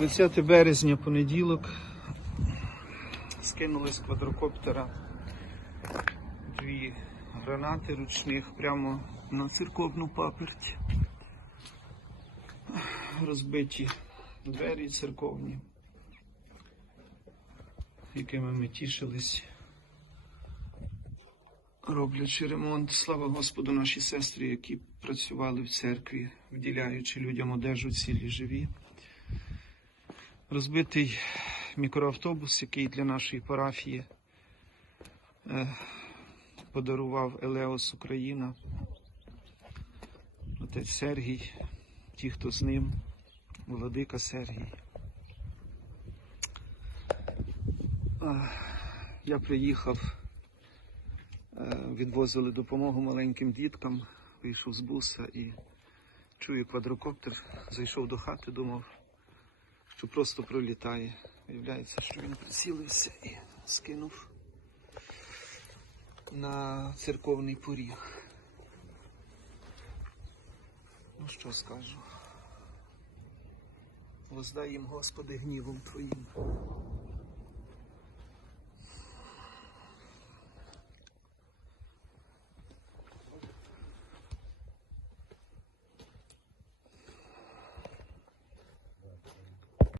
20 березня, понеділок. Скинули з квадрокоптера дві гранати ручних прямо на церковну паперть. Розбиті двері церковні, якими ми тішились, роблячи ремонт. Слава Господу, наші сестри, які працювали в церкві, вділяючи людям одежу цілі живі. Розбитий мікроавтобус, який для нашої парафії е, подарував Елеос Україна, отець Сергій, ті, хто з ним, владика Сергій. Я приїхав, е, відвозили допомогу маленьким діткам, вийшов з буса і чую квадрокоптер, зайшов до хати, думав, що просто пролітає. Виявляється, що він прицілився і скинув на церковний поріг. Ну що скажу? Воздай їм, Господи, гнівом Твоїм.